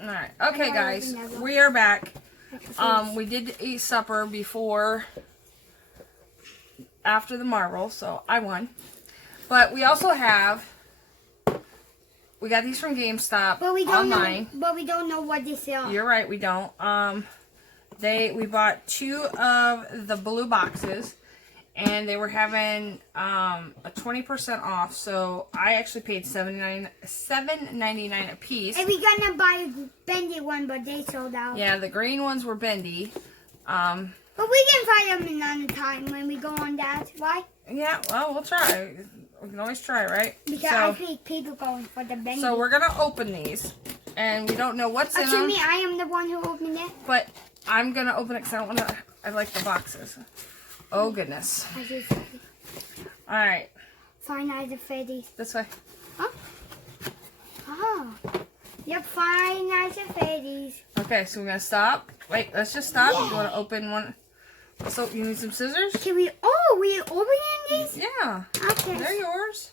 Alright. Okay, guys. We are back. We did eat supper after the marble, so I won. But we also have, we got these from GameStop online. But we don't know what this is. You're right, we don't. We bought 2 of the blue boxes, and they were having a 20% off. So I actually paid $7.99 a piece. And we're gonna buy a bendy one, but they sold out. Yeah, the green ones were bendy. But we can find them another time when we go on that. Why? Yeah, well, we'll try. We can always try, right? Because I think people going for the bendy. So we're gonna open these, and we don't know what's in them. Actually, I am the one who opened it. But I'm gonna open it because I don't want to. I like the boxes. Oh goodness. All right. Five Nights at Freddy's. This way. Huh? Oh. Yep, Five Nights at Freddy's. Okay, so we're gonna stop. Wait, let's just stop. Yeah. You want to open one? So you need some scissors? Can we? Oh, we opening these? Yeah. Okay. They're yours.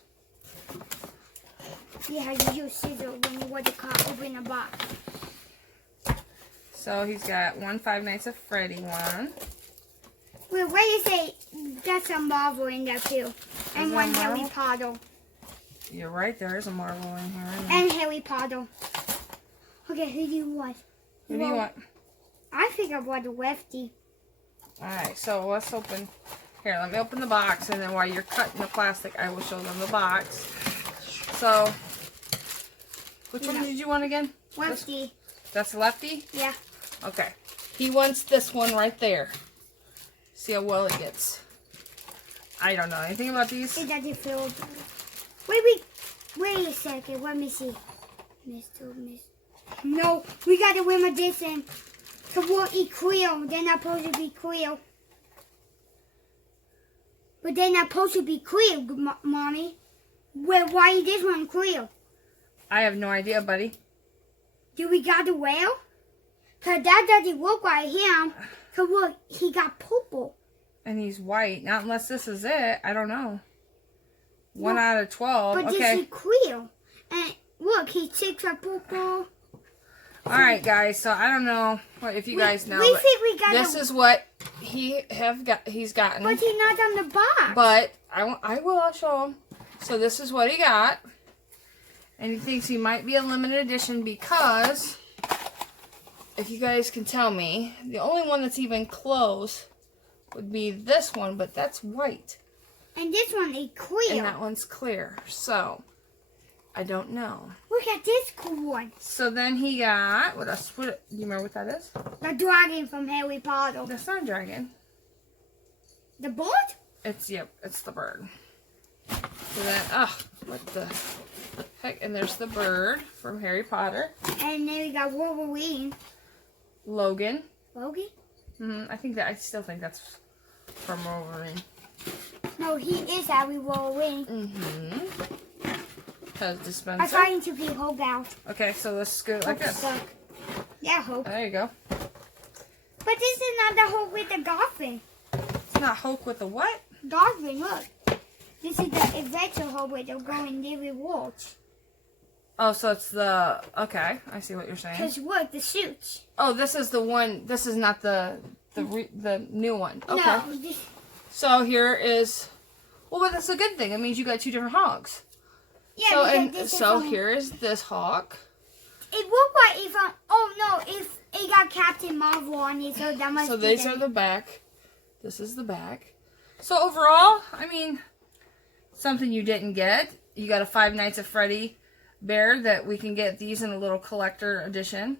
Yeah, you use scissors when you want to open a box. So he's got one Five Nights at Freddy one. Wait, what do you say? That's a Marvel in there too. And one Harry Potter. You're right, there is a Marvel in here. And Harry Potter. Okay, who do you want? Who do you want? I think I want a lefty. Alright, so let's open. Here, let me open the box, and then while you're cutting the plastic, I will show them the box. So, which one did you want again? Lefty. That's lefty? Yeah. Okay. He wants this one right there. See how well it gets. I don't know anything about these. It doesn't feel. Wait a second. Let me see. No, we gotta remember this in. So we'll eat quail. They're not supposed to be quail. But they're not supposed to be quail, Mommy. Well, why is this one quail? I have no idea, buddy. Do we got a whale? Cause that doesn't look like him. So look, he got purple. And he's white. Not unless this is it. I don't know. 1 out of 12. But okay. this is quail. And look, he takes a purple. Alright, guys. So I don't know if you guys know. We think we got this is what he's gotten. But he's not on the box. But I will. I'll show him. So this is what he got. And he thinks he might be a limited edition because, if you guys can tell me, the only one that's even close would be this one, but that's white. And this one is clear. And that one's clear. So, I don't know. Look at this cool one. So then he got, what else? Do you remember what that is? The dragon from Harry Potter. That's not a dragon. The bird? It's the bird. So then, what the heck? And there's the bird from Harry Potter. And then we got Wolverine. Logan. Logan? I still think that's from Wolverine. No, he is Harry Wolverine. Has dispenser. I'm trying to be Hulk out. Okay, so let's scoot like this. Stuck. Yeah, Hulk. There you go. But this is not the Hulk with the dolphin. It's not Hulk with the what? Dolphin, look. This is the adventure Hulk with the going David Walsh. Oh, so it's the, okay, I see what you're saying. Because look, the suits. Oh, this is the one, this is not the new one. Okay. No. So here is, well, but that's a good thing. It means you got 2 different hogs. Yeah, so here is this hawk. It looked like if if it got Captain Marvel on it, so that must So these are the back. This is the back. So overall, I mean, something you didn't get. You got a Five Nights at Freddy bear that we can get these in a little collector edition.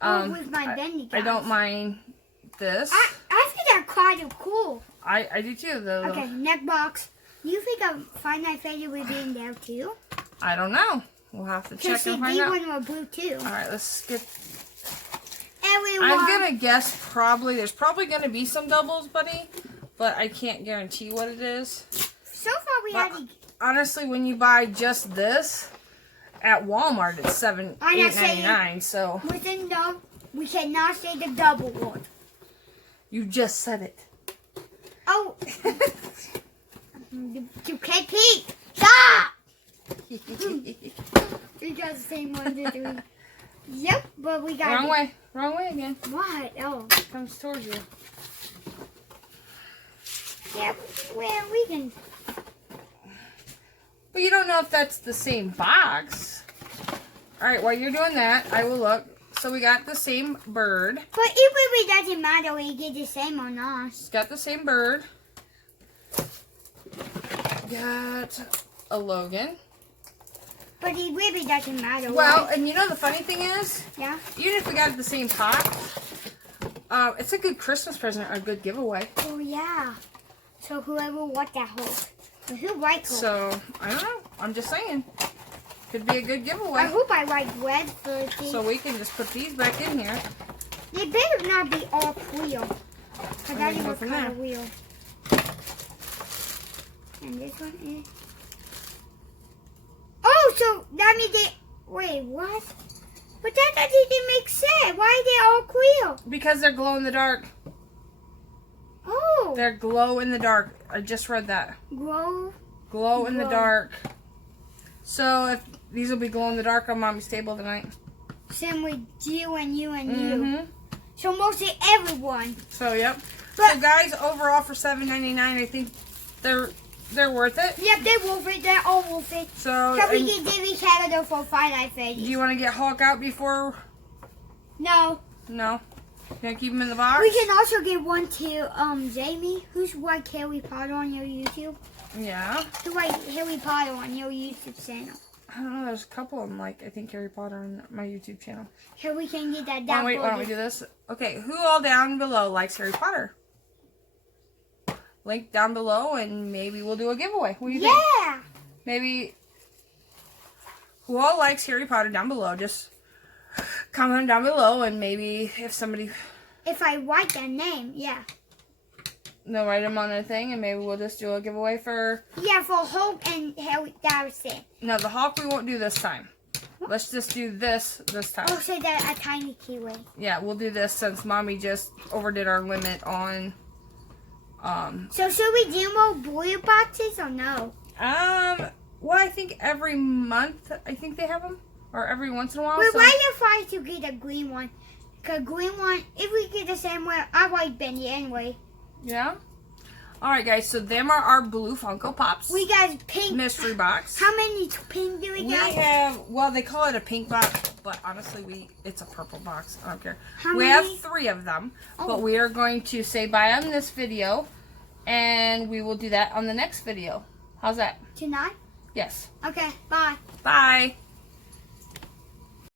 With my bendy guys. I don't mind this. I think they're kind of cool. I do too. Okay, neck box. You think a Five Nights at Freddy would be in there too? I don't know. We'll have to check and find out. Because one were blue too. All right, let's skip. Everyone. I'm gonna guess there's probably gonna be some doubles, buddy, but I can't guarantee what it is. So far we had. Honestly, when you buy just this at Walmart, it's $8.99. So within we cannot say the double one. You just said it. Oh. You can't peek. Stop. We got the same one, didn't we? Yep, but we got Wrong way. Wrong way again. What? Oh. Comes towards you. Yep. Well, we can. But you don't know if that's the same box. Alright, while you're doing that, I will look. So we got the same bird. But it really doesn't matter whether you get the same or not. It's got the same bird. Got a Logan. But it really doesn't matter. Well, right? and you know the funny thing is, Yeah. even if we got the same pop, it's a good Christmas present or a good giveaway. Oh yeah. So whoever wants that Hulk. But who likes Hulk? So, I don't know. I'm just saying. Could be a good I giveaway. hope I like red for these. So we can just put these back in here. They better not be all wheel. Cause And that we is can go what from kind there. of wheel. And this one is. Oh, so that means they. Wait, what? But that doesn't make sense. Why are they all wheel? Because they're glow in the dark. Oh. They're glow in the dark. I just read that. Grow. Glow in the Glow. dark. So if these will be glow in the dark on Mommy's table tonight. Same with you and you and you. Mm-hmm. So mostly everyone. So yep. But- So guys, overall for $7.99, I think they're worth it. Yep, they're worth it. They're all worth it. So Can we and get Davy Canada for $5.50? do you want to get Hulk out before? No. No. You gonna keep him in the box? We can also get one to Jamie. Who's like Harry Potter on your YouTube? Yeah. Who like Harry Potter on your YouTube channel? I don't know. There's a couple of them like I think Harry Potter on my YouTube channel. Here we can get that Oh, down. wait, why don't we do this? Okay, who all down below likes Harry Potter? Link down below, and maybe we'll do a giveaway. What do you think? Yeah. Maybe who all likes Harry Potter down below? Just comment down below, and maybe if somebody, If I write their name, yeah. they'll write them on a thing, and maybe we'll just do a giveaway for. Yeah, for Hulk and Harry. That was it. No, the Hawk we won't do this time. Let's just do this time. Oh, so that a tiny keyway. Yeah, we'll do this since Mommy just overdid our limit on. So should we do more blue boxes or no? Well, I think every month, I think they have them. Or every once in a while. Wait, so- why if I to get a green one? Cause green one, if we get the same one, I like Benny anyway. Yeah? Alright, guys, so them are our blue Funko Pops. We got pink. Mystery box. How many pink do we We got? have, well, they call it a pink box, but honestly, it's a purple box. I don't care. How We many? have 3 of them, Oh. but we are going to say bye on this video, and we will do that on the next video. How's that? Tonight? Yes. Okay, bye. Bye.